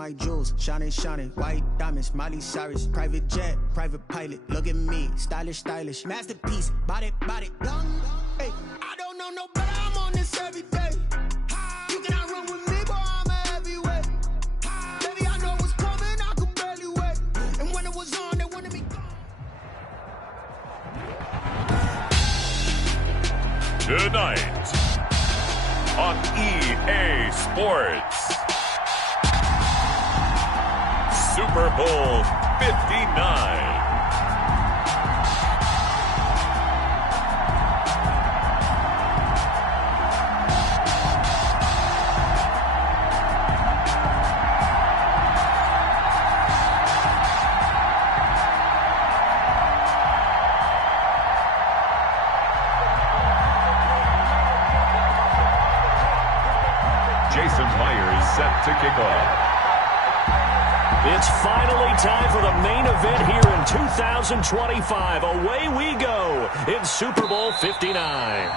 my jewels, shining, shining. White diamonds, Miley Cyrus. Private jet, private pilot. Look at me, stylish, stylish. Masterpiece, body, body. Young, hey. I don't know no better, I'm on this every day. You cannot run with me, boy, I'm a heavyweight. Baby, I know what's coming, I could barely wait. And when it was on, they wanted me gone. Tonight on EA Sports, Super Bowl 59. To kick off. It's finally time for the main event here in 2025. Away we go in Super Bowl 59.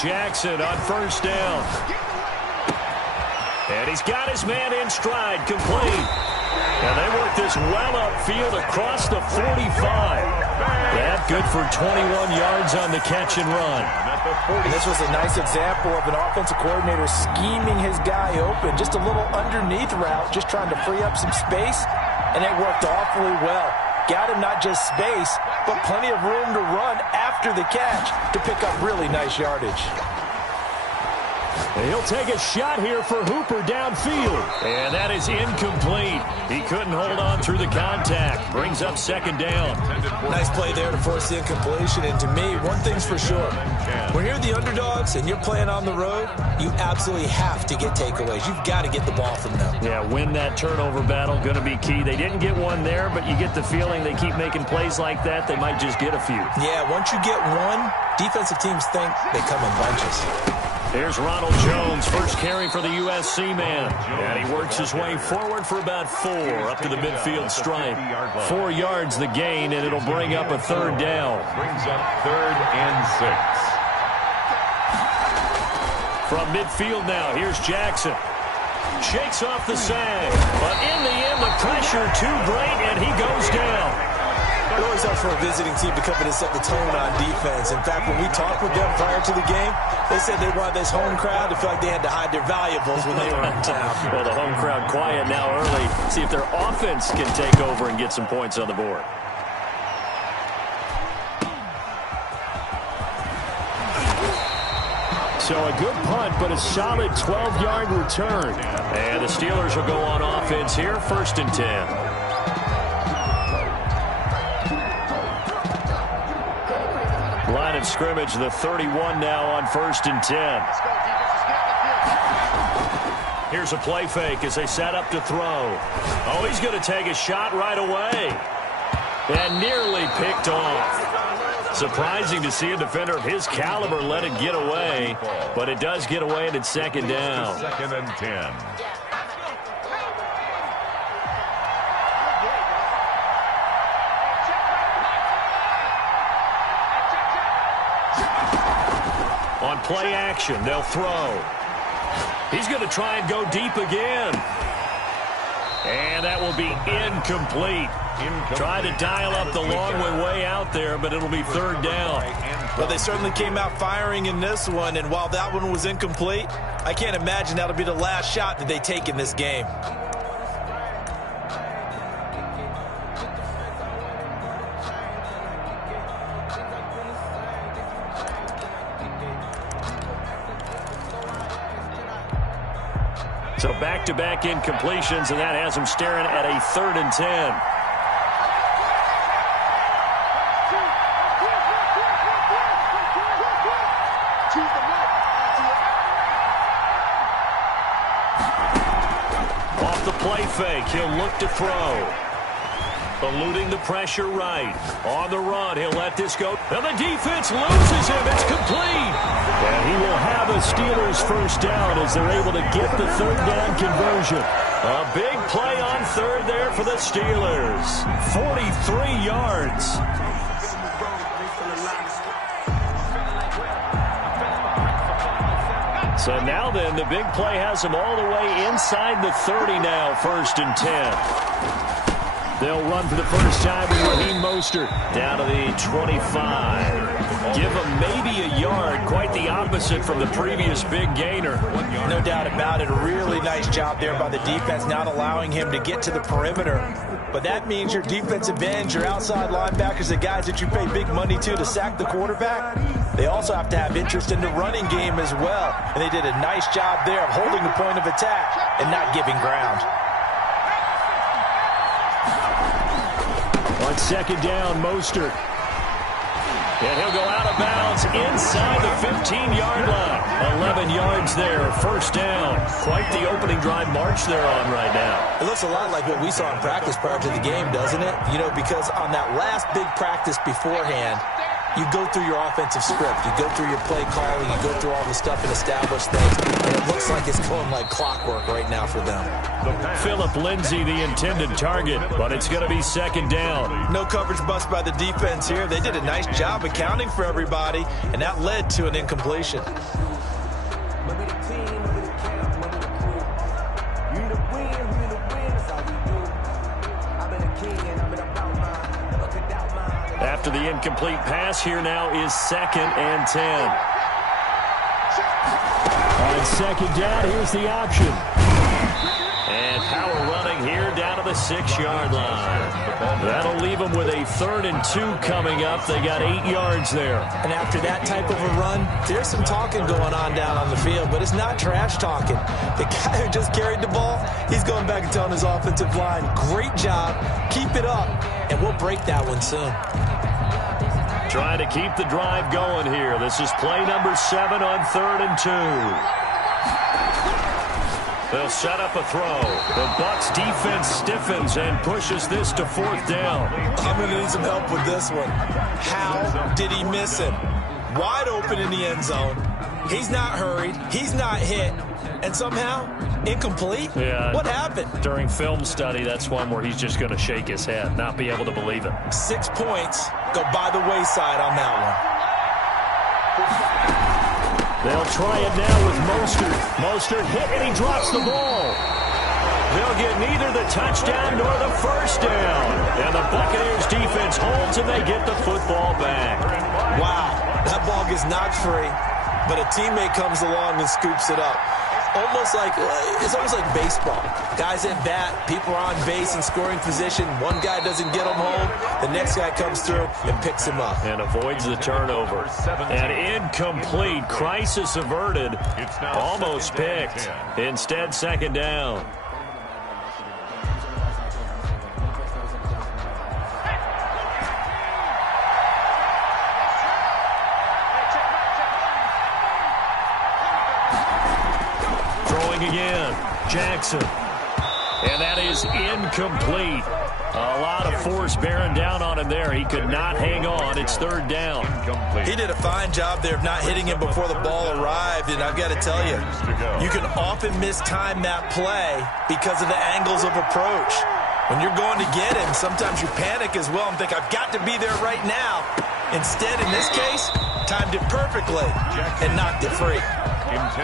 Jackson on first down. And he's got his man in stride, complete. And they work this well upfield across the 45. That good for 21 yards on the catch and run. And this was a nice example of an offensive coordinator scheming his guy open. Just a little underneath route, just trying to free up some space. And it worked awfully well. Got him not just space, but plenty of room to run after the catch to pick up really nice yardage. He'll take a shot here for Hooper downfield. And that is incomplete. He couldn't hold on through the contact. Brings up second down. Nice play there to force the incompletion. And to me, one thing's for sure. When you're the underdogs and you're playing on the road, you absolutely have to get takeaways. You've got to get the ball from them. Yeah, win that turnover battle. Going to be key. They didn't get one there, but you get the feeling they keep making plays like that. They might just get a few. Yeah, once you get one, defensive teams think they come in bunches. Here's Ronald Jones, first carry for the USC man. And he works his way forward for about 4 up to the midfield stripe. 4 yards the gain, and it'll bring up a third down. Brings up 3rd and 6. From midfield now, here's Jackson. Shakes off the sag. But in the end, the pressure too great, and he goes down. It always helps for a visiting team to come in and set the tone on defense. In fact, when we talked with them prior to the game, they said they wanted this home crowd to feel like they had to hide their valuables when they were in town. Well, the home crowd quiet now early. See if their offense can take over and get some points on the board. So a good punt, but a solid 12-yard return. And the Steelers will go on offense here, 1st and 10. Line of scrimmage, the 31 now on 1st and 10. Here's a play fake as they set up to throw. Oh, he's going to take a shot right away. And nearly picked off. Surprising to see a defender of his caliber let it get away, but it does get away and it's 2nd down. 2nd and 10. On play action, they'll throw. He's going to try and go deep again. And that will be incomplete. Try to dial up the long way out there, but it'll be 3rd down. Well, they certainly came out firing in this one, and while that one was incomplete, I can't imagine that'll be the last shot that they take in this game. So back-to-back incompletions, and that has them staring at a 3rd and 10. fake. He'll look to throw. Eluding the pressure right. On the run, he'll let this go. And the defense loses him. It's complete. And he will have a Steelers first down as they're able to get the third down conversion. A big play on third there for the Steelers. 43 yards. So now then, the big play has them all the way inside the 30 now, 1st and 10. They'll run for the first time with Raheem Mostert down to the 25. Give him maybe a yard, quite the opposite from the previous big gainer. No doubt about it. A really nice job there by the defense, not allowing him to get to the perimeter. But that means your defensive ends, your outside linebackers, the guys that you pay big money to sack the quarterback, they also have to have interest in the running game as well. And they did a nice job there of holding the point of attack and not giving ground. On second down, Mostert. And he'll go out of bounds inside the 15-yard line. 11 yards there, first down. Quite the opening drive march they're on right now. It looks a lot like what we saw in practice prior to the game, doesn't it? You know, because on that last big practice beforehand, you go through your offensive script. You go through your play calling. You go through all the stuff and establish things. And it looks like it's going like clockwork right now for them. Phillip Lindsay, the intended target, but it's going to be second down. No coverage bust by the defense here. They did a nice job accounting for everybody, and that led to an incompletion. After the incomplete pass, here now is 2nd and 10. On second down, here's the option. And power running here down to the 6-yard line. That'll leave them with a 3rd and 2 coming up. They got 8 yards there. And after that type of a run, there's some talking going on down on the field, but it's not trash talking. The guy who just carried the ball, he's going back and telling his offensive line, great job, keep it up, and we'll break that one soon. Trying to keep the drive going here. This is play number 7 on 3rd and 2. They'll set up a throw. The Bucs defense stiffens and pushes this to 4th down. I'm going to need some help with this one. How did he miss him? Wide open in the end zone. He's not hurried. He's not hit. And somehow, incomplete? Yeah. What happened? During film study, that's one where he's just going to shake his head, not be able to believe it. 6 points go by the wayside on that one. They'll try it now with Mostert. Mostert hit, and he drops the ball. They'll get neither the touchdown nor the first down. And the Buccaneers defense holds, and they get the football back. Wow, that ball gets knocked free, but a teammate comes along and scoops it up. It's almost like baseball. Guys at bat, people are on base in scoring position. One guy doesn't get him home. The next guy comes through and picks him up. And avoids the turnover. And incomplete. Crisis averted. Almost picked. Instead, second down. Again, Jackson. And that is incomplete. A lot of force bearing down on him there. He could not hang on. It's 3rd down. He did a fine job there of not hitting him before the ball arrived. And I've got to tell you, you can often mistime that play because of the angles of approach. When you're going to get him, sometimes you panic as well and think, I've got to be there right now. Instead, in this case, timed it perfectly and knocked it free.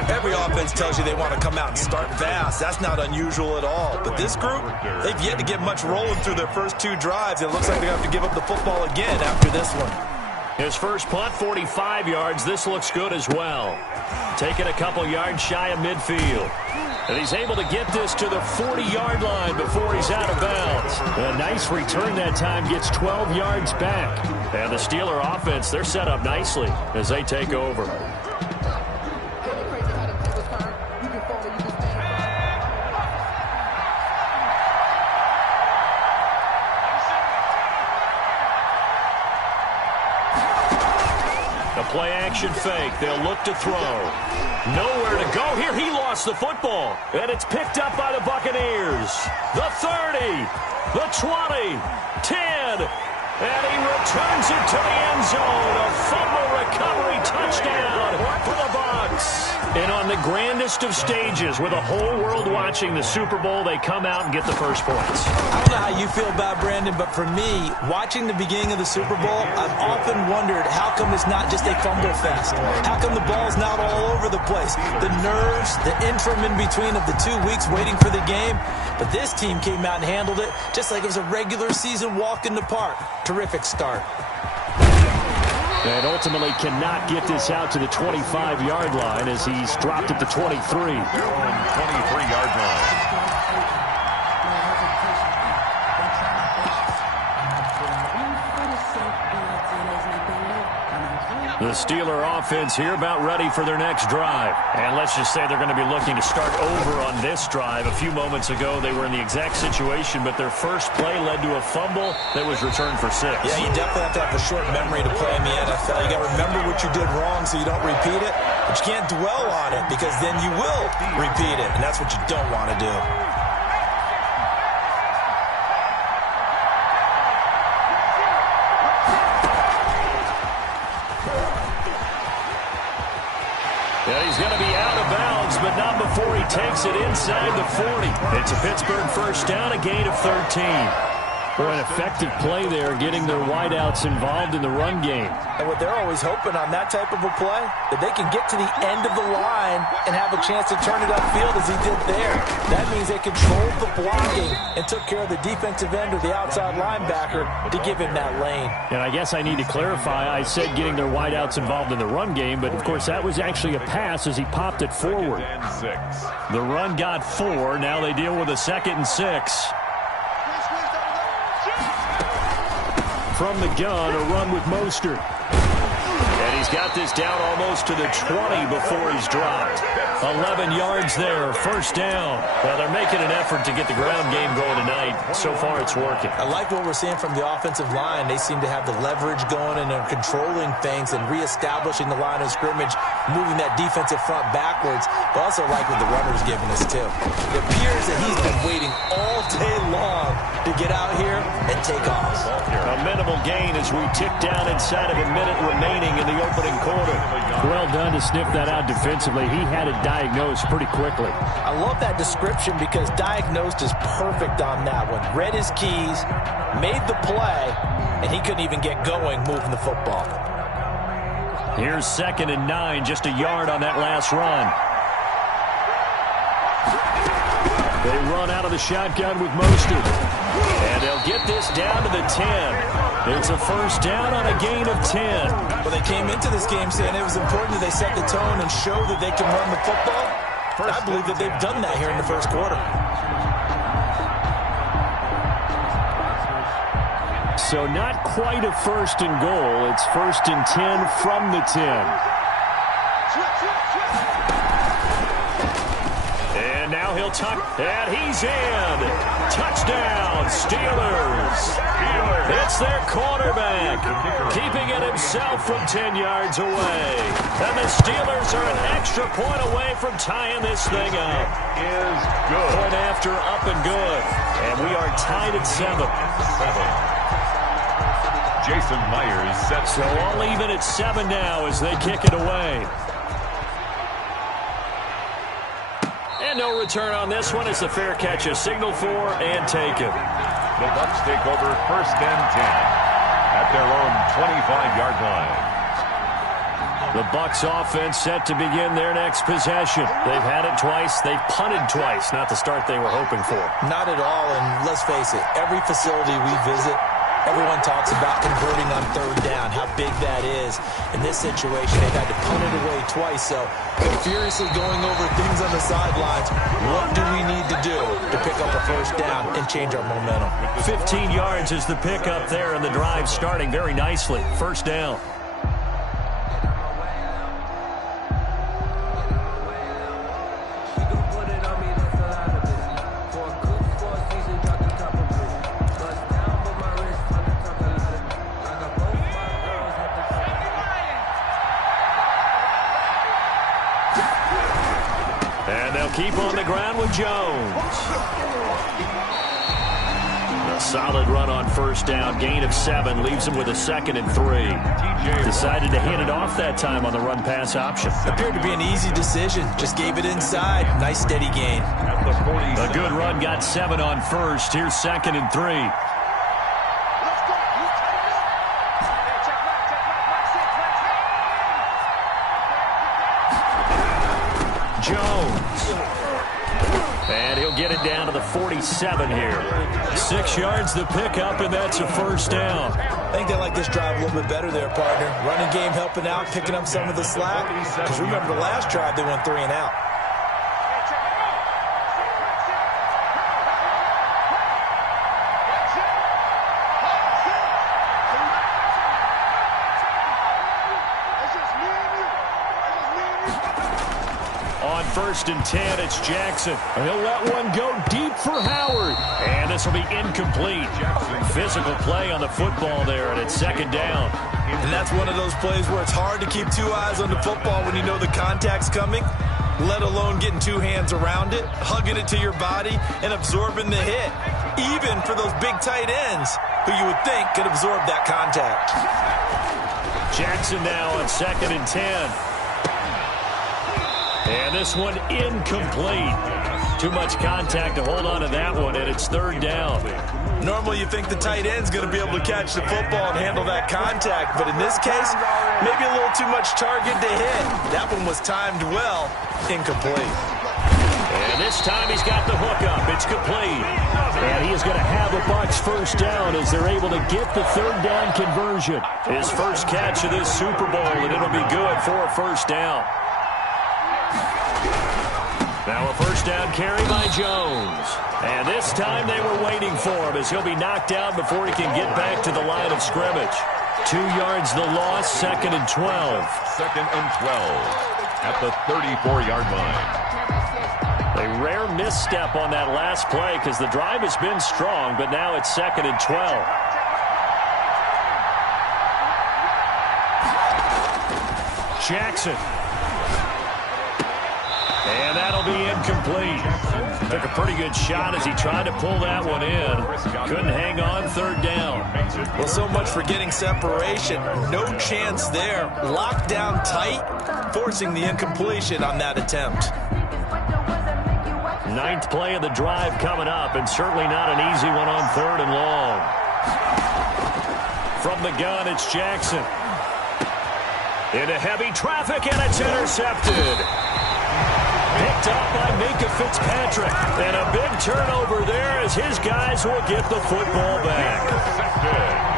Every offense tells you they want to come out and start fast. That's not unusual at all. But this group, they've yet to get much rolling through their first 2 drives. It looks like they have to give up the football again after this one. His first punt, 45 yards. This looks good as well. Taking a couple yards shy of midfield. And he's able to get this to the 40-yard line before he's out of bounds. A nice return that time, gets 12 yards back. And the Steeler offense, they're set up nicely as they take over. A play-action fake. They'll look to throw. Nowhere to go here. He lost the football. And it's picked up by the Buccaneers. The 30, the 20, 10. And he returns it to the end zone. A fumble recovery touchdown for the Bucs. And on the grandest of stages, with the whole world watching the Super Bowl, they come out and get the first points. I don't know how you feel about Brandon, but for me, watching the beginning of the Super Bowl, I've often wondered how come it's not just a fumble fest? How come the ball's not all over the place? The nerves, the interim in between of the 2 weeks waiting for the game. But this team came out and handled it just like it was a regular season walk in the park. Terrific start. And ultimately cannot get this out to the 25-yard line as he's dropped at the 23. 23-yard line. The Steeler offense here about ready for their next drive. And let's just say they're going to be looking to start over on this drive. A few moments ago, they were in the exact situation, but their first play led to a fumble that was returned for 6. Yeah, you definitely have to have a short memory to play in the NFL. You got to remember what you did wrong so you don't repeat it, but you can't dwell on it because then you will repeat it, and that's what you don't want to do. And he's going to be out of bounds, but not before he takes it inside the 40. It's a Pittsburgh first down, a gain of 13. For an effective play there, getting their wideouts involved in the run game. And what they're always hoping on that type of a play, that they can get to the end of the line and have a chance to turn it upfield as he did there. That means they controlled the blocking and took care of the defensive end or the outside linebacker to give him that lane. And I guess I need to clarify, I said getting their wideouts involved in the run game, but of course that was actually a pass as he popped it forward. The run got 4, now they deal with a 2nd and 6. From the gun, a run with Mostert. And he's got this down almost to the 20 before he's dropped. 11 yards there, first down. Well, they're making an effort to get the ground game going tonight. So far, it's working. I like what we're seeing from the offensive line. They seem to have the leverage going and are controlling things and reestablishing the line of scrimmage, moving that defensive front backwards. But also like what the runner's giving us, too. It appears that he's been waiting all day long to get out here and take off. A minimal gain as we tick down inside of a minute remaining in the opening quarter. Well done to sniff that out defensively. He had it diagnosed pretty quickly. I love that description because diagnosed is perfect on that one. Read his keys, made the play, and he couldn't even get going moving the football. Here's 2nd and 9, just a yard on that last run. They run out of the shotgun with Mostert. And they'll get this down to the 10. It's a first down on a gain of 10. Well, they came into this game saying it was important that they set the tone and show that they can run the football. I believe that they've done that here in the first quarter. So not quite a 1st and goal. It's 1st and 10 from the 10. And now he'll tuck, and he's in. Touchdown, Steelers. It's their quarterback, keeping it himself from 10 yards away. And the Steelers are an extra point away from tying this thing up. Is good. Point after, up and good. And we are tied at 7. Jason Myers sets. So all even at 7 now as they kick it away. And no return on this one. It's a fair catch, a signal for and taken. The Bucs take over 1st and 10 at their own 25-yard line. The Bucs offense set to begin their next possession. They've had it twice. They've punted twice. Not the start they were hoping for. Not at all, and let's face it, every facility we visit, everyone talks about converting on 3rd down, how big that is. In this situation, they've had to punt it away twice, so they're furiously going over things on the sidelines. What do we need to do to pick up a 1st down and change our momentum? 15 yards is the pickup there, and the drive starting very nicely. 1st down. They'll keep on the ground with Jones. A solid run on first down. Gain of 7 leaves him with a 2nd and 3. Decided to hand it off that time on the run-pass option. Appeared to be an easy decision. Just gave it inside. Nice steady gain. A good run got 7 on first. Here's 2nd and 3. Jones. And he'll get it down to the 47 here. 6 yards the pickup, and that's a first down. I think they like this drive a little bit better there, partner. Running game helping out, picking up some of the slack. Because remember the last drive, they went 3 and out. First and 10, it's Jackson. He'll let one go deep for Howard. And this will be incomplete. Physical play on the football there, and it's 2nd down. And that's one of those plays where it's hard to keep 2 eyes on the football when you know the contact's coming, let alone getting 2 hands around it, hugging it to your body, and absorbing the hit. Even for those big tight ends who you would think could absorb that contact. Jackson now on 2nd and 10. And this one incomplete. Too much contact to hold on to that one, and it's 3rd down. Normally you think the tight end's going to be able to catch the football and handle that contact, but in this case, maybe a little too much target to hit. That one was timed well, incomplete. And this time he's got the hook up. It's complete. And he is going to have a Bucs first down as they're able to get the 3rd down conversion. His first catch of this Super Bowl, and it'll be good for a first down. Now a first down carry by Jones. And this time they were waiting for him as he'll be knocked down before he can get back to the line of scrimmage. 2 yards the loss, 2nd and 12. 2nd and 12 at the 34-yard line. A rare misstep on that last play because the drive has been strong, but now it's 2nd and 12. Jackson. And that'll be incomplete. Took a pretty good shot as he tried to pull that one in. Couldn't hang on, 3rd down. Well, so much for getting separation. No chance there. Locked down tight, forcing the incompletion on that attempt. 9th play of the drive coming up, and certainly not an easy one on 3rd and long. From the gun, it's Jackson. Into heavy traffic, and it's intercepted. Picked up by Minka Fitzpatrick. And a big turnover there as his guys will get the football back.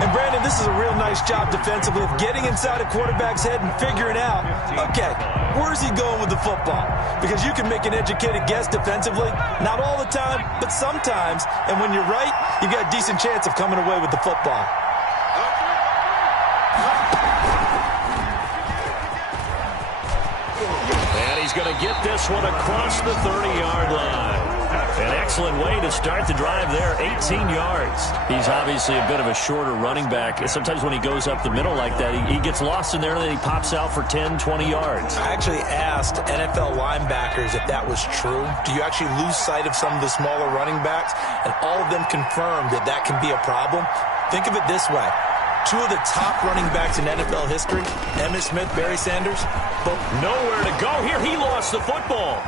And, Brandon, this is a real nice job defensively of getting inside a quarterback's head and figuring out, okay, where's he going with the football? Because you can make an educated guess defensively. Not all the time, but sometimes. And when you're right, you've got a decent chance of coming away with the football. He's going to get this one across the 30-yard line. An excellent way to start the drive there, 18 yards. He's obviously a bit of a shorter running back. Sometimes when he goes up the middle like that, he gets lost in there and then he pops out for 10, 20 yards. I actually asked NFL linebackers if that was true. Do you actually lose sight of some of the smaller running backs? And all of them confirmed that that can be a problem. Think of it this way. 2 of the top running backs in NFL history, Emmitt Smith, Barry Sanders, both nowhere to go here. He lost the football.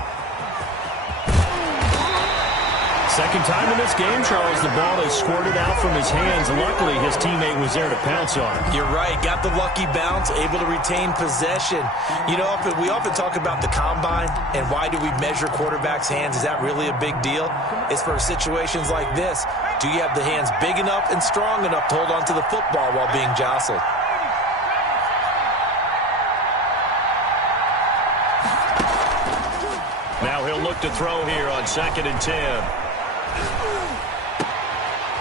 Second time in this game, Charles, the ball has squirted out from his hands. Luckily, his teammate was there to pounce on it. You're right. Got the lucky bounce, able to retain possession. You know, we often talk about the combine and why do we measure quarterbacks' hands. Is that really a big deal? It's for situations like this. Do you have the hands big enough and strong enough to hold on to the football while being jostled? Now he'll look to throw here on 2nd and 10.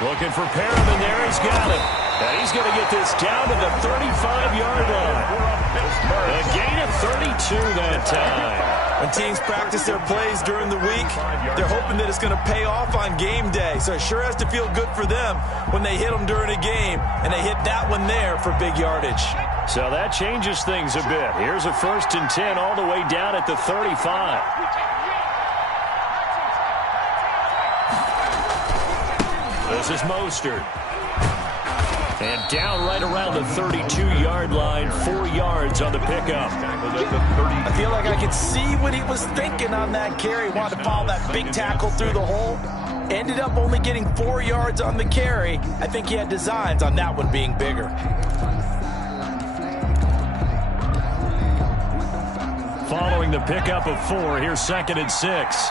Looking for Perriman there. He's got it. And he's going to get this down to the 35-yard line. A gain of 32 that time. When teams practice their plays during the week, they're hoping that it's going to pay off on game day. So it sure has to feel good for them when they hit them during a game, and they hit that one there for big yardage. So that changes things a bit. Here's a 1st and 10 all the way down at the 35. This is Mostert. And down right around the 32-yard line, 4 yards on the pickup. I feel like I could see what he was thinking on that carry. Wanted to follow that big tackle through the hole. Ended up only getting 4 yards on the carry. I think he had designs on that one being bigger. Following the pickup of 4, here's 2nd and 6.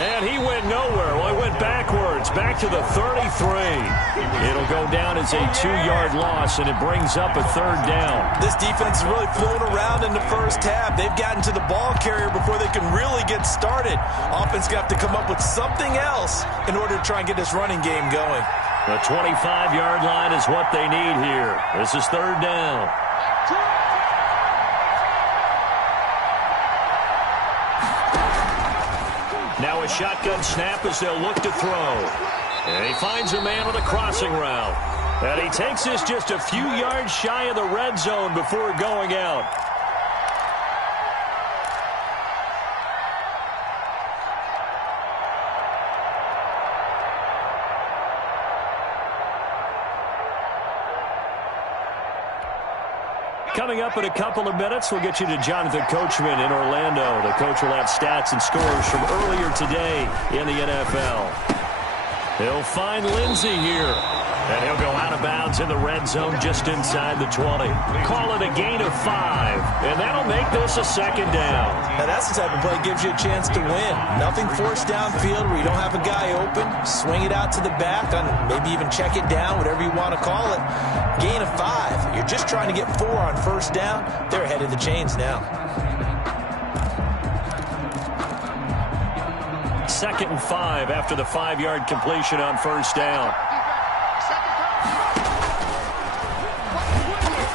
And he went nowhere. Well, he went backwards, back to the 33. It'll go down as a 2-yard loss, and it brings up a 3rd down. This defense has really flown around in the first half. They've gotten to the ball carrier before they can really get started. Offense got to come up with something else in order to try and get this running game going. The 25-yard line is what they need here. This is 3rd down. Now a shotgun snap as they'll look to throw. And he finds a man on the crossing route. And he takes this just a few yards shy of the red zone before going out. Coming up in a couple of minutes, we'll get you to Jonathan Coachman in Orlando. The coach will have stats and scores from earlier today in the NFL. He'll find Lindsey here. And he'll go out of bounds in the red zone just inside the 20. Call it a gain of 5. And that'll make this a 2nd down. Now that's the type of play that gives you a chance to win. Nothing forced downfield where you don't have a guy open. Swing it out to the back, maybe even check it down, whatever you want to call it. Gain of 5. You're just trying to get 4 on 1st down. They're ahead of the chains now. 2nd and 5 after the 5-yard completion on 1st down.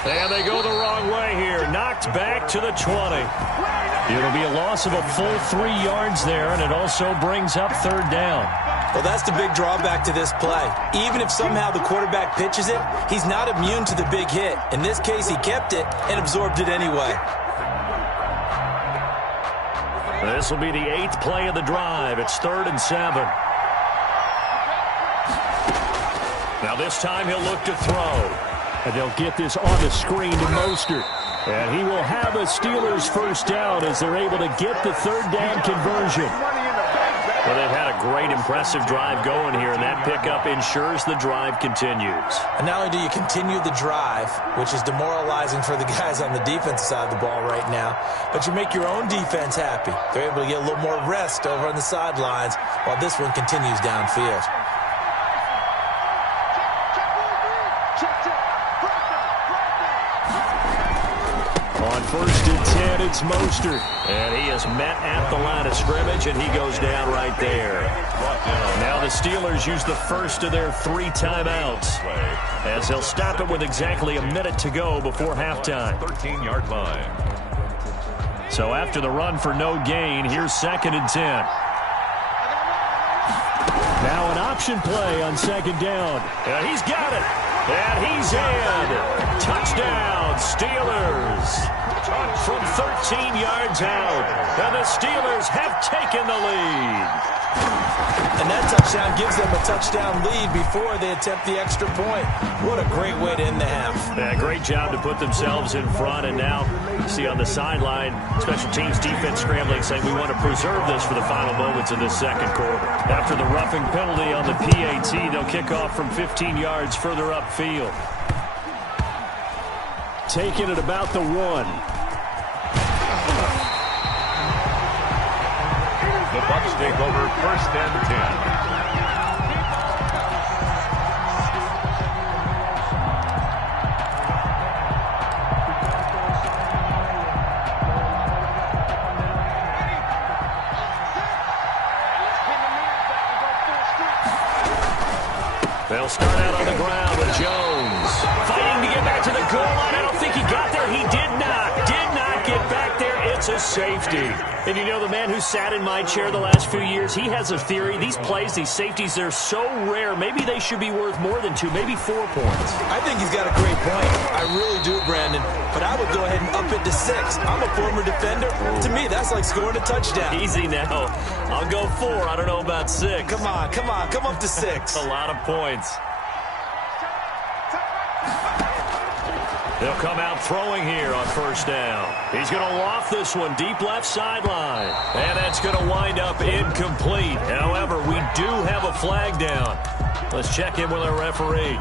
And they go the wrong way here. Knocked back to the 20. It'll be a loss of a full 3 yards there, and it also brings up 3rd down. Well, that's the big drawback to this play. Even if somehow the quarterback pitches it, he's not immune to the big hit. In this case, he kept it and absorbed it anyway. This will be the 8th play of the drive. It's 3rd and 7. Now this time he'll look to throw. And they'll get this on the screen to Mostert. And he will have a Steelers 1st down as they're able to get the 3rd down conversion. Well, they've had a great, impressive drive going here, and that pickup ensures the drive continues. And not only do you continue the drive, which is demoralizing for the guys on the defensive side of the ball right now, but you make your own defense happy. They're able to get a little more rest over on the sidelines while this one continues downfield. On 1st and 10, it's Mostert. And he is met at the line of scrimmage, and he goes down right there. Now the Steelers use the first of their 3 timeouts, as they'll stop it with exactly a minute to go before halftime. 13-yard line. So after the run for no gain, here's 2nd and 10. Now an option play on 2nd down. And he's got it. And he's in. Touchdown, Steelers. From 13 yards out. And the Steelers have taken the lead. And that touchdown gives them a touchdown lead before they attempt the extra point. What a great way to end the half. Yeah, great job to put themselves in front. And now you see on the sideline, special teams defense scrambling, saying we want to preserve this for the final moments of this 2nd quarter. After the roughing penalty on the PAT, they'll kick off from 15 yards further upfield. Taking it about the 1. The Bucs take over 1st and 10. They'll start out on the ground with Jones. Fighting to get back to the goal line. I don't think he got there. He did not get back there. It's It's a safety. And you know, the man who sat in my chair the last few years, he has a theory. These plays, these safeties, they're so rare. Maybe they should be worth more than 2, maybe 4 points. I think he's got a great point. I really do, Brandon. But I would go ahead and up it to 6. I'm a former defender. To me, that's like scoring a touchdown. Easy now. I'll go 4. I don't know about 6. Come on. Come up to 6. A lot of points. They'll come out throwing here on first down. He's going to loft this one deep left sideline. And that's going to wind up incomplete. However, we do have a flag down. Let's check in with our referee.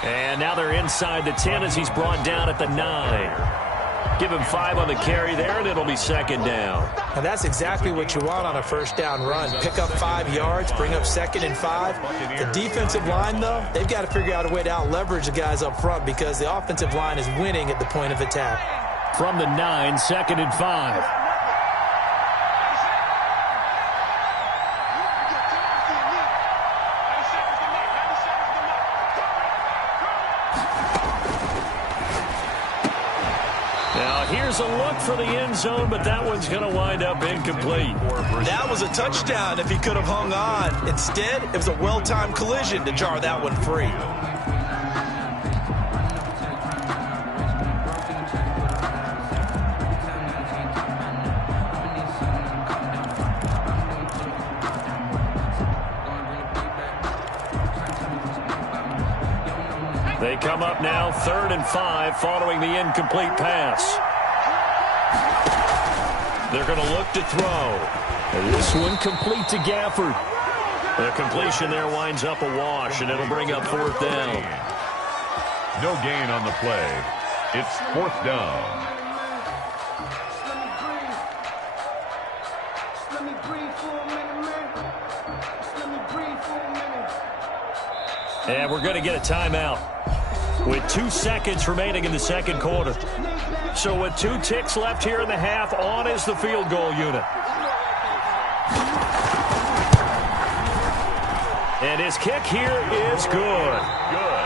And now they're inside the 10 as he's brought down at the 9. Give him 5 on the carry there, and it'll be second down. And that's exactly what you want on a first down run. Pick up 5 yards, bring up 2nd and 5. The defensive line, though, they've got to figure out a way to out-leverage the guys up front because the offensive line is winning at the point of attack. From the 9, 2nd and 5. Here's a look for the end zone, but that one's going to wind up incomplete. That was a touchdown if he could have hung on. Instead, it was a well-timed collision to jar that one free. They come up now 3rd and 5 following the incomplete pass. They're going to look to throw. And this one complete to Gafford. The completion there winds up a wash, and it'll bring up 4th down. No gain on the play. It's 4th down. And we're going to get a timeout with 2 seconds remaining in the second quarter. So with 2 ticks left here in the half, on is the field goal unit. And his kick here is good.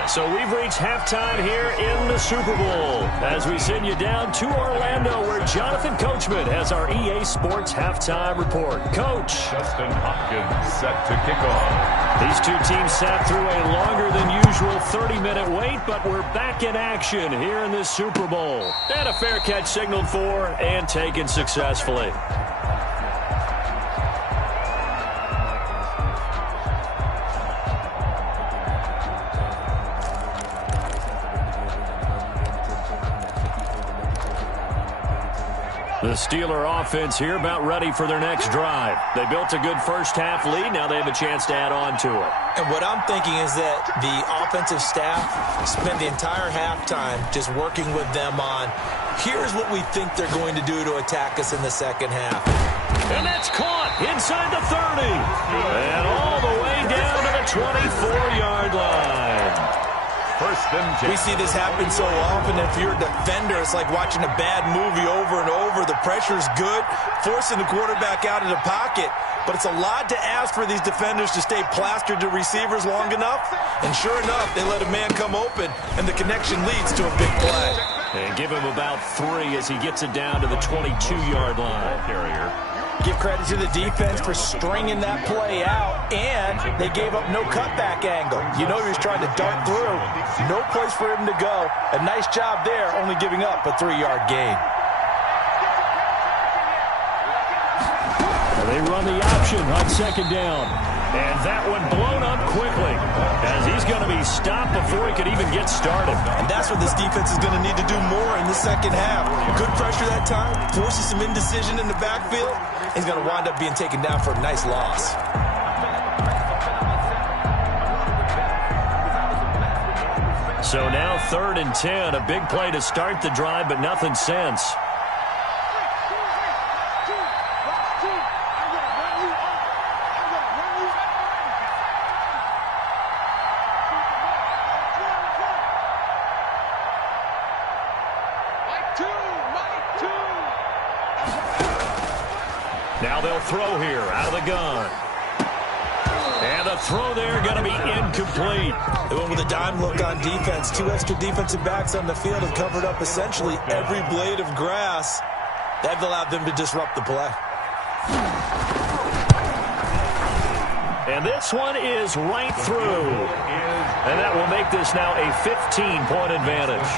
So we've reached halftime here in the Super Bowl as we send you down to Orlando where Jonathan Coachman has our EA Sports halftime report. Coach. Justin Hopkins set to kick off. These 2 teams sat through a longer than usual 30-minute wait, but we're back in action here in this Super Bowl. And a fair catch signaled for and taken successfully. The Steeler offense here about ready for their next drive. They built a good first-half lead. Now they have a chance to add on to it. And what I'm thinking is that the offensive staff spent the entire halftime just working with them on, here's what we think they're going to do to attack us in the second half. And that's caught inside the 30. And all the way down to the 24-yard line. First and 10. We see this happen so often. If you're a defender, it's like watching a bad movie over and over. The pressure's good, forcing the quarterback out of the pocket. But it's a lot to ask for these defenders to stay plastered to receivers long enough. And sure enough, they let a man come open, and the connection leads to a big play. And give him about 3 as he gets it down to the 22-yard line. Carrier. Give credit to the defense for stringing that play out, and they gave up no cutback angle. You know he was trying to dart through. No place for him to go. A nice job there, only giving up a 3-yard gain. They run the option on second down. And that one blown up quickly as he's going to be stopped before he could even get started. And that's what this defense is going to need to do more in the second half. Good pressure that time, forces some indecision in the backfield. He's going to wind up being taken down for a nice loss. So now 3rd and 10, a big play to start the drive, but nothing since. they'll throw here out of the gun. And the throw there going to be incomplete. They went with a dime look on defense. 2 extra defensive backs on the field and covered up essentially every blade of grass. That allowed them to disrupt the play. And this one is right through. And that will make this now a 15-point advantage.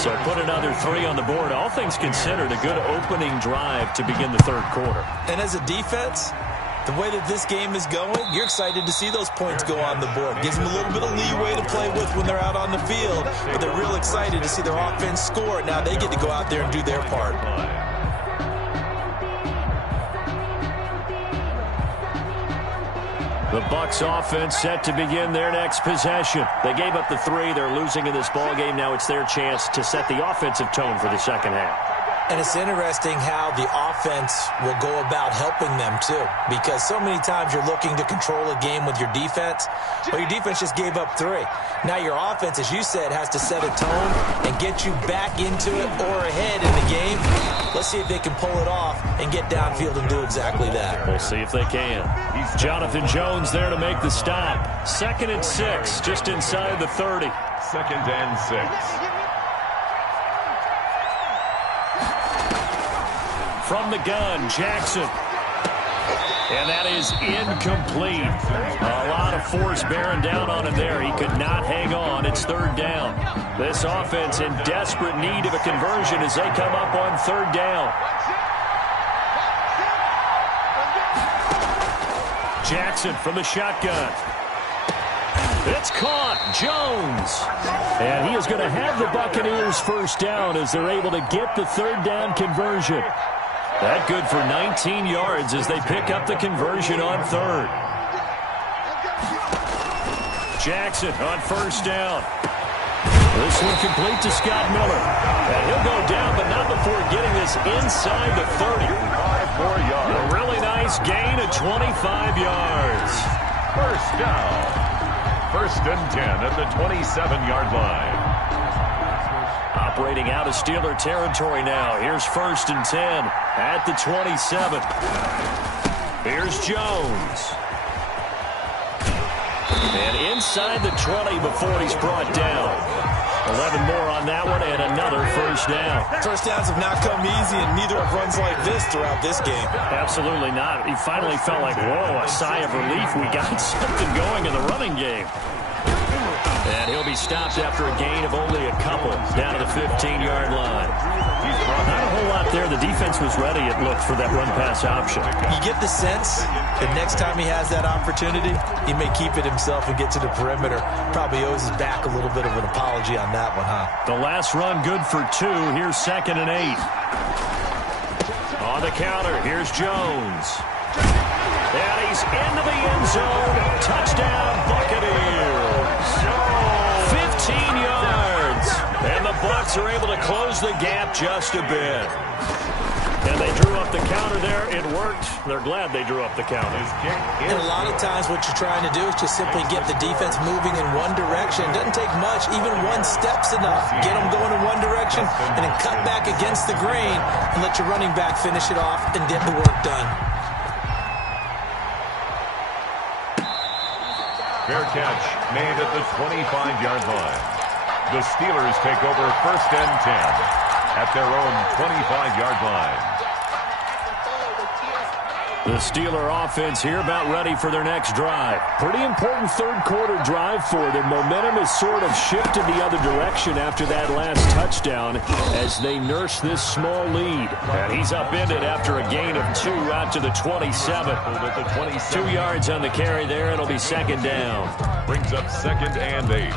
So put another 3 on the board. All things considered, a good opening drive to begin the third quarter. And as a defense, the way that this game is going, you're excited to see those points go on the board. Gives them a little bit of leeway to play with when they're out on the field. But they're real excited to see their offense score. Now they get to go out there and do their part. The Bucs offense set to begin their next possession. They gave up the 3. They're losing in this ballgame. Now it's their chance to set the offensive tone for the second half. And it's interesting how the offense will go about helping them, too. Because so many times you're looking to control a game with your defense. Well, your defense just gave up 3. Now your offense, as you said, has to set a tone and get you back into it or ahead in the game. Let's see if they can pull it off and get downfield and do exactly that. We'll see if they can. Jonathan Jones there to make the stop. 2nd and 6, just inside the 30. 2nd and 6. From the gun, Jackson. And that is incomplete. A lot of force bearing down on him there. He could not hang on. It's 3rd down. This offense in desperate need of a conversion as they come up on 3rd down. Jackson from the shotgun. It's caught. Jones. And he is going to have the Buccaneers first down as they're able to get the 3rd down conversion. That good for 19 yards as they pick up the conversion on 3rd. Jackson on 1st down. This one complete to Scott Miller. And he'll go down, but not before getting this inside the 30. 4 yards. A really nice gain of 25 yards. First down. 1st and 10 at the 27-yard line. Operating out of Steeler territory now. Here's 1st and 10 at the 27. Here's Jones. And inside the 20 before he's brought down. 11 more on that one and another first down. First downs have not come easy, and neither have runs like this throughout this game. Absolutely not. He finally felt like, whoa, a sigh of relief. We got something going in the running game. And he'll be stopped after a gain of only a couple down to the 15-yard line. Not a whole lot there. The defense was ready, it looked, for that run-pass option. You get the sense that next time he has that opportunity, he may keep it himself and get to the perimeter. Probably owes his back a little bit of an apology on that one, huh? The last run good for 2. Here's 2nd and 8. On the counter, here's Jones. And he's into the end zone. Touchdown, Buccaneers. 15 yards. And the Bucs are able to close the gap just a bit. And they drew up the counter there. It worked. They're glad they drew up the counter. And a lot of times what you're trying to do is just simply get the defense moving in one direction. It doesn't take much. Even one step's enough. Get them going in one direction and then cut back against the grain and let your running back finish it off and get the work done. Fair catch made at the 25-yard line. The Steelers take over 1st and 10 at their own 25-yard line. The Steeler offense here about ready for their next drive. Pretty important third quarter drive for them. Momentum has sort of shifted the other direction after that last touchdown as they nurse this small lead. And he's upended after a gain of 2 out to the 27. 2 yards on the carry there. It'll be 2nd down. Brings up 2nd and 8.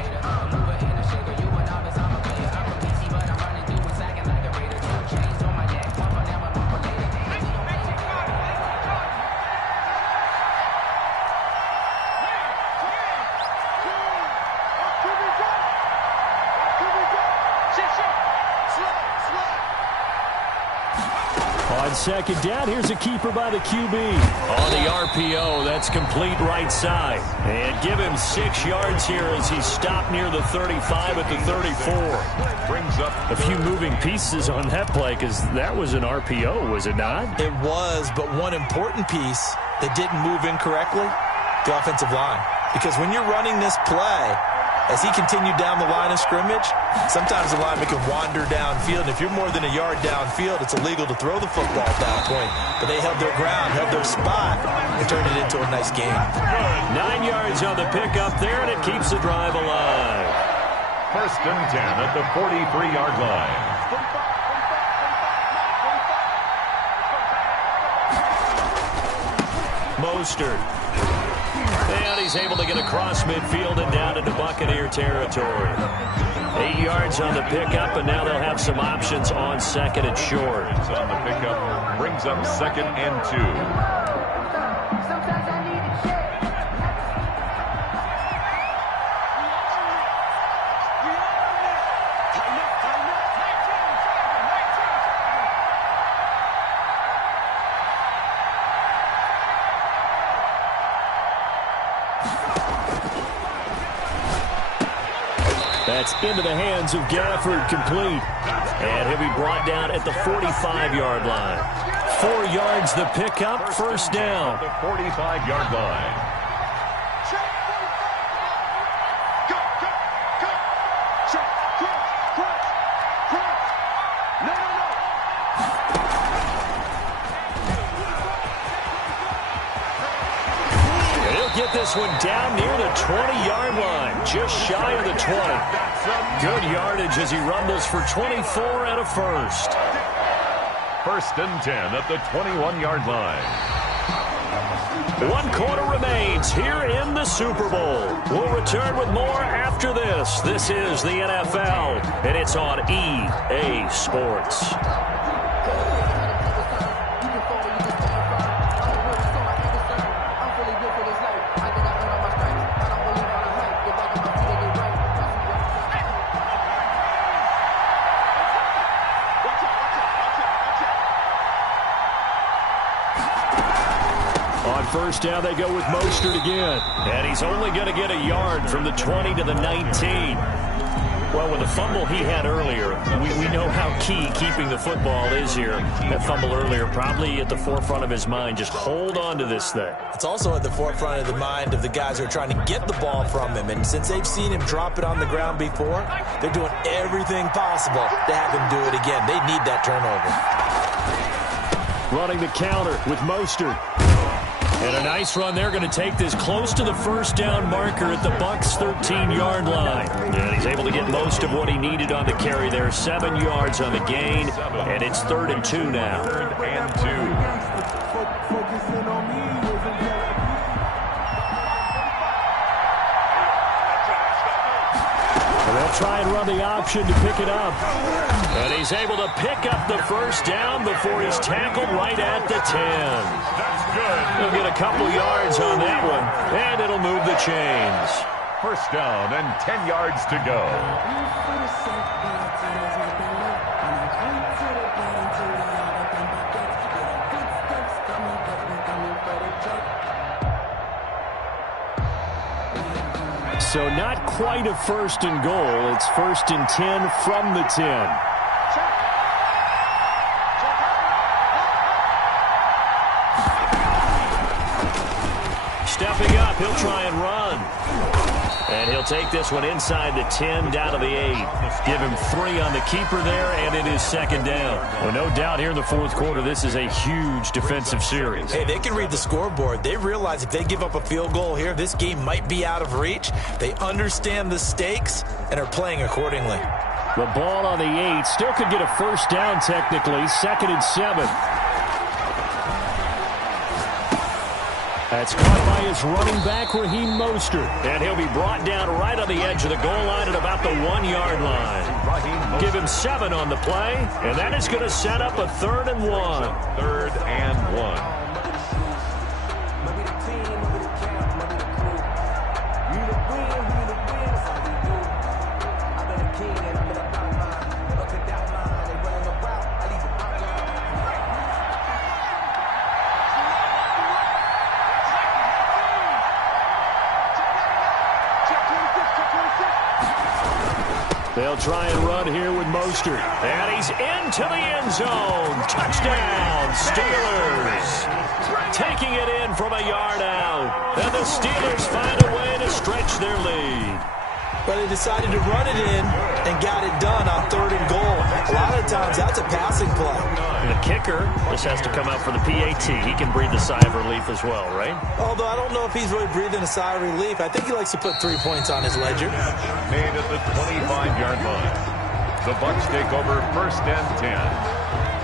second down. Here's a keeper by the QB. On the RPO, that's complete right side. And give him 6 yards here as he stopped near the 35 at the 34. Brings up a few moving pieces on that play because that was an RPO, was it not? It was, but one important piece that didn't move incorrectly, the offensive line. Because when you're running this play, as he continued down the line of scrimmage, sometimes the lineman can wander downfield. And if you're more than a yard downfield, it's illegal to throw the football at that point. But they held their ground, held their spot, and turned it into a nice game. 9 yards on the pickup there, and it keeps the drive alive. 1st and 10 at the 43-yard line. Mostert. And he's able to get across midfield and down into Buccaneer territory. 8 yards on the pickup, and now they'll have some options on 2nd and short. On the pickup, brings up 2nd and 2. That's into the hands of Gafford, complete. And he'll be brought down at the 45-yard line. 4 yards the pickup, 1st down. The 45-yard line. Get this one down near the 20-yard line, just shy of the 20. Good yardage as he rumbles for 24 and a first. 1st and 10 at the 21-yard line. 1 quarter remains here in the Super Bowl. We'll return with more after this. This is the NFL, and it's on EA Sports. First down, they go with Mostert again. And he's only going to get a yard from the 20 to the 19. Well, with the fumble he had earlier, we know how key keeping the football is here. That fumble earlier probably at the forefront of his mind. Just hold on to this thing. It's also at the forefront of the mind of the guys who are trying to get the ball from him. And since they've seen him drop it on the ground before, they're doing everything possible to have him do it again. They need that turnover. Running the counter with Mostert. And a nice run. They're going to take this close to the 1st down marker at the Bucs' 13-yard line. And he's able to get most of what he needed on the carry there. 7 yards on the gain, and it's 3rd and 2 now. 3rd and 2. They'll try and run the option to pick it up. And he's able to pick up the 1st down before he's tackled right at the 10. That's good. He'll get a couple yards on that one, and it'll move the chains. 1st down and 10 yards to go. So not quite a 1st and goal. It's 1st and 10 from the 10. Stepping up, he'll try and run. And he'll take this one inside the 10, down to the 8. Give him 3 on the keeper there, and it is 2nd down. Well, no doubt here in the 4th quarter, this is a huge defensive series. Hey, they can read the scoreboard. They realize if they give up a field goal here, this game might be out of reach. They understand the stakes and are playing accordingly. The ball on the 8 still could get a 1st down technically. 2nd and 7. That's caught by his running back, Raheem Mostert. And he'll be brought down right on the edge of the goal line at about the 1-yard line. Give him 7 on the play, and that is going to set up a 3rd and 1. 3rd and 1. They'll try and run here with Mostert. And he's into the end zone. Touchdown, Steelers. Taking it in from a yard out. And the Steelers find a way to stretch their lead. Well, they decided to run it in and got it done on 3rd and goal. A lot of times, that's a passing play. And the kicker just has to come out for the PAT. He can breathe a sigh of relief as well, right? Although I don't know if he's really breathing a sigh of relief. I think he likes to put 3 points on his ledger. Made at the 25-yard line. The Bucs take over 1st and 10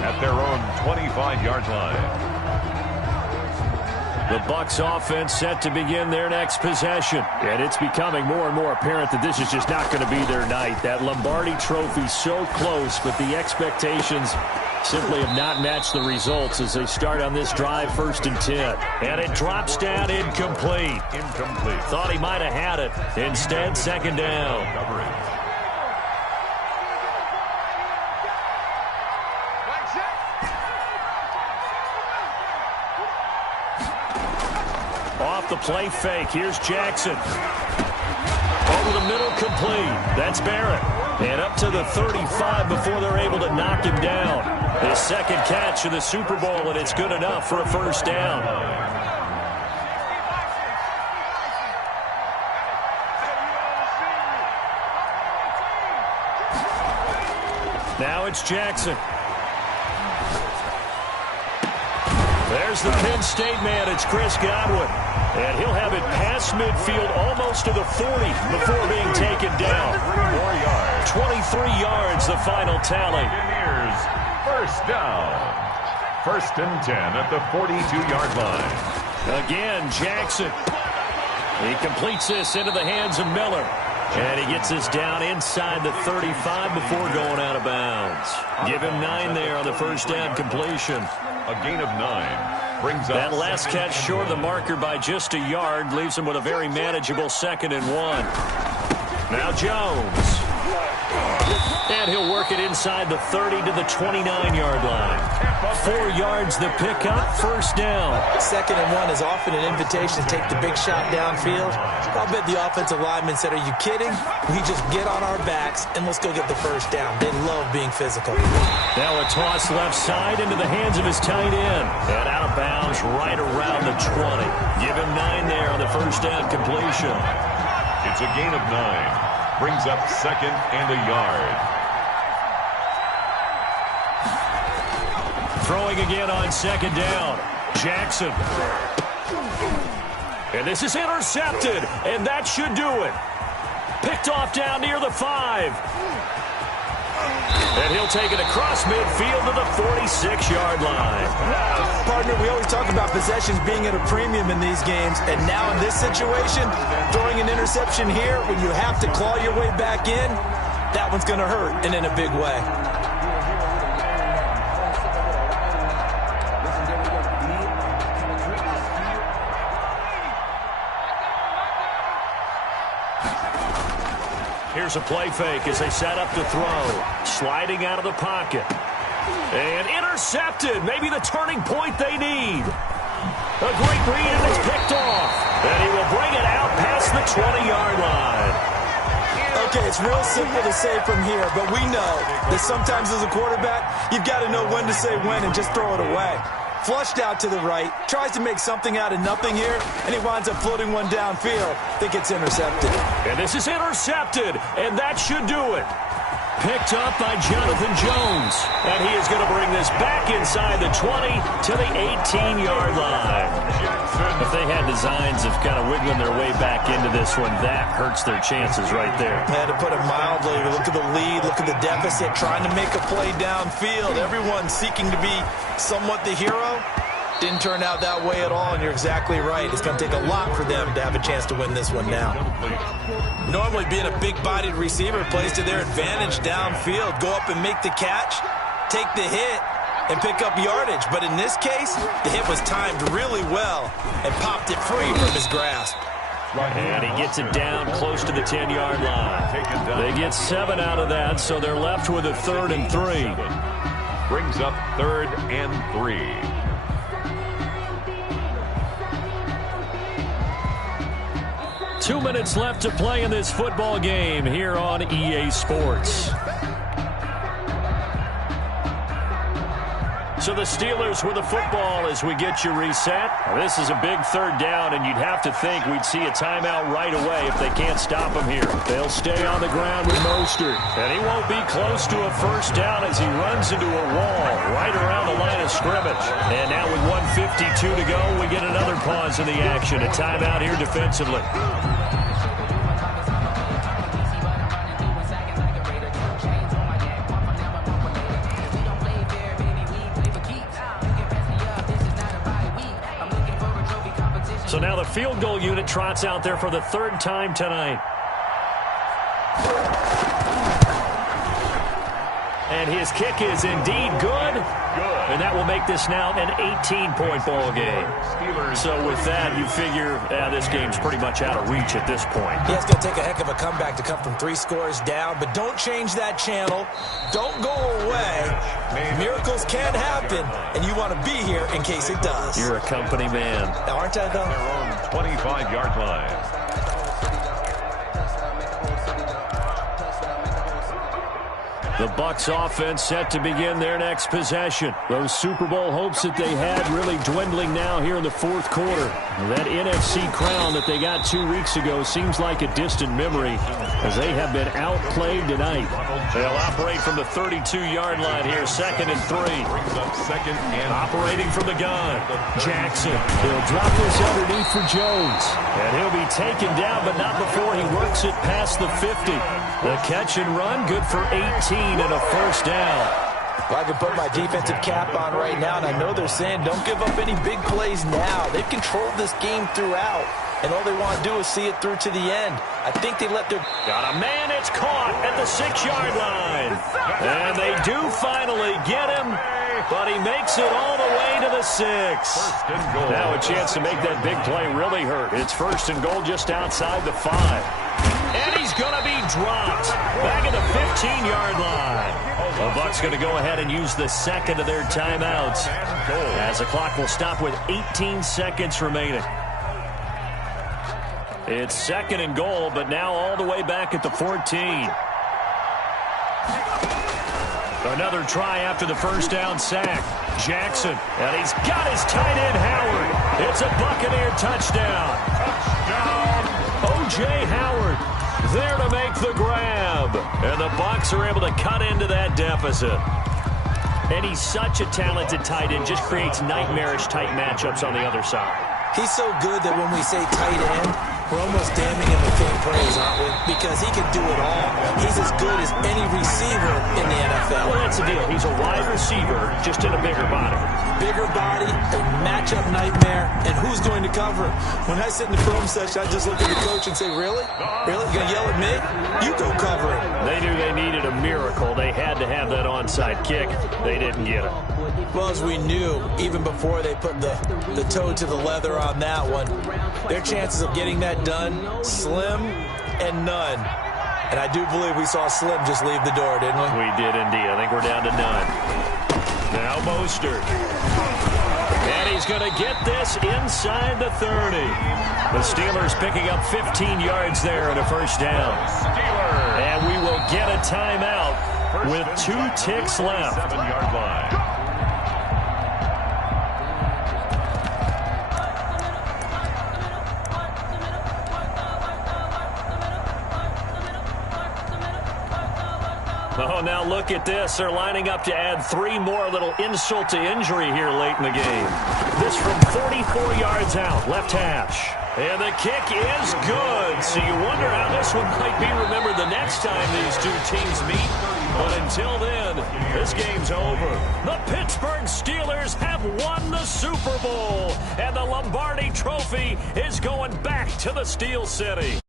at their own 25-yard line. The Bucs offense set to begin their next possession. And it's becoming more and more apparent that this is just not going to be their night. That Lombardi trophy so close, but the expectations simply have not matched the results as they start on this drive 1st and 10. And it drops down incomplete. Thought he might have had it. Instead, 2nd down. Off the play fake. Here's Jackson. Over the middle, complete. That's Barrett. And up to the 35 before they're able to knock him down. His 2nd catch of the Super Bowl, and it's good enough for a 1st down. Now it's Jackson. There's the Penn State man. It's Chris Godwin. And he'll have it past midfield almost to the 40 before being taken down. 4 yards. 23 yards, the final tally. Buccaneers, 1st down. 1st and 10 at the 42-yard line. Again, Jackson. He completes this into the hands of Miller. And he gets this down inside the 35 before going out of bounds. Give him 9 there on the 1st down completion. A gain of 9. Brings up that last catch short of the marker by just a yard. Leaves him with a very manageable 2nd and 1. Now Jones. And he'll work it inside the 30 to the 29-yard line. 4 yards the pickup, 1st down. 2nd and 1 is often an invitation to take the big shot downfield. I'll bet the offensive lineman said, "Are you kidding? We just get on our backs and let's go get the 1st down." They love being physical. Now a toss left side into the hands of his tight end. And out of bounds right around the 20. Give him 9 there on the 1st down completion. It's a gain of 9. Brings up 2nd and a yard. Throwing again on 2nd down. Jackson. And this is intercepted, and that should do it. Picked off down near the 5. And he'll take it across midfield to the 46-yard line. Partner, we always talk about possessions being at a premium in these games, and now in this situation, throwing an interception here when you have to claw your way back in, that one's going to hurt, and in a big way. Here's a play fake as they set up to throw. Sliding out of the pocket. And intercepted. Maybe the turning point they need. A great read, and it's picked off. And he will bring it out past the 20-yard line. Okay, it's real simple to say from here, but we know that sometimes as a quarterback, you've got to know when to say when and just throw it away. Flushed out to the right, tries to make something out of nothing here, and he winds up floating one downfield. Think it's intercepted. And this is intercepted, and that should do it. Picked up by Jonathan Jones. And he is going to bring this back inside the 20 to the 18-yard line. If they had designs of kind of wiggling their way back into this one, that hurts their chances right there. Yeah, to put it mildly, look at the lead, look at the deficit, trying to make a play downfield. Everyone seeking to be somewhat the hero. Didn't turn out that way at all, and you're exactly right. It's going to take a lot for them to have a chance to win this one now. Normally, being a big-bodied receiver plays to their advantage downfield. Go up and make the catch, take the hit, and pick up yardage. But in this case, the hit was timed really well and popped it free from his grasp. And he gets it down close to the 10-yard line. They get 7 out of that, so they're left with a 3rd and 3. Brings up 3rd and 3. 2 minutes left to play in this football game here on EA Sports. So the Steelers with the football as we get you reset. This is a big third down, and you'd have to think we'd see a timeout right away if they can't stop him here. They'll stay on the ground with Mostert, and he won't be close to a first down as he runs into a wall right around the line of scrimmage. And now with 1:52 to go, we get another pause in the action. A timeout here defensively. So now the field goal unit trots out there for the third time tonight. And his kick is indeed good. And that will make this now an 18-point ball game. So with that, you figure this game's pretty much out of reach at this point. Yeah, it's going to take a heck of a comeback to come from 3 scores down, but don't change that channel. Don't go away. Miracles can happen, and you want to be here in case it does. You're a company man. Aren't I, though? Their own 25-yard line. The Bucs offense set to begin their next possession. Those Super Bowl hopes that they had really dwindling now here in the fourth quarter. That NFC crown that they got 2 weeks ago seems like a distant memory as they have been outplayed tonight. They'll operate from the 32-yard line here, 2nd and 3. Brings up 2nd and operating from the gun. Jackson. He'll drop this underneath for Jones. And he'll be taken down, but not before he works it past the 50. The catch and run, good for 18 and a first down. Well, I can put my defensive cap on right now, and I know they're saying don't give up any big plays now. They've controlled this game throughout, and all they want to do is see it through to the end. I think they let their... Got a man, it's caught at the 6-yard line. And they do finally get him, but he makes it all the way to the 6. Now a chance to make that big play really hurt. It's 1st and goal just outside the 5. And he's going to be dropped back at the 15-yard line. The Bucs going to go ahead and use the second of their timeouts as the clock will stop with 18 seconds remaining. It's 2nd and goal, but now all the way back at the 14. Another try after the first down sack. Jackson, and he's got his tight end Howard. It's a Buccaneer touchdown. O.J. Howard there to make the grab. And the Bucs are able to cut into that deficit. And he's such a talented tight end, just creates nightmarish tight matchups on the other side. He's so good that when we say tight end, we're almost damning him with faint praise, aren't we? Because he can do it all. He's as good as any receiver in the NFL. Well, that's the deal. He's a wide receiver, just in a bigger body. Bigger body, a matchup nightmare, and who's going to cover him? When I sit in the film session, I just look at the coach and say, really? Really? You going to yell at me? You go cover him. They knew they needed a miracle. They had to have that onside kick. They didn't get it. Well, as we knew, even before they put the toe to the leather on that one, their chances of getting that done, slim and none. And I do believe we saw Slim just leave the door, didn't we? We did indeed. I think we're down to none. Now Mostert. And he's going to get this inside the 30. The Steelers picking up 15 yards there and a first down. And we will get a timeout with 2 ticks left. 7-yard line. Oh, now look at this. They're lining up to add 3 more, little insult to injury here late in the game. This from 44 yards out, left hash. And the kick is good. So you wonder how this one might be remembered the next time these two teams meet. But until then, this game's over. The Pittsburgh Steelers have won the Super Bowl. And the Lombardi Trophy is going back to the Steel City.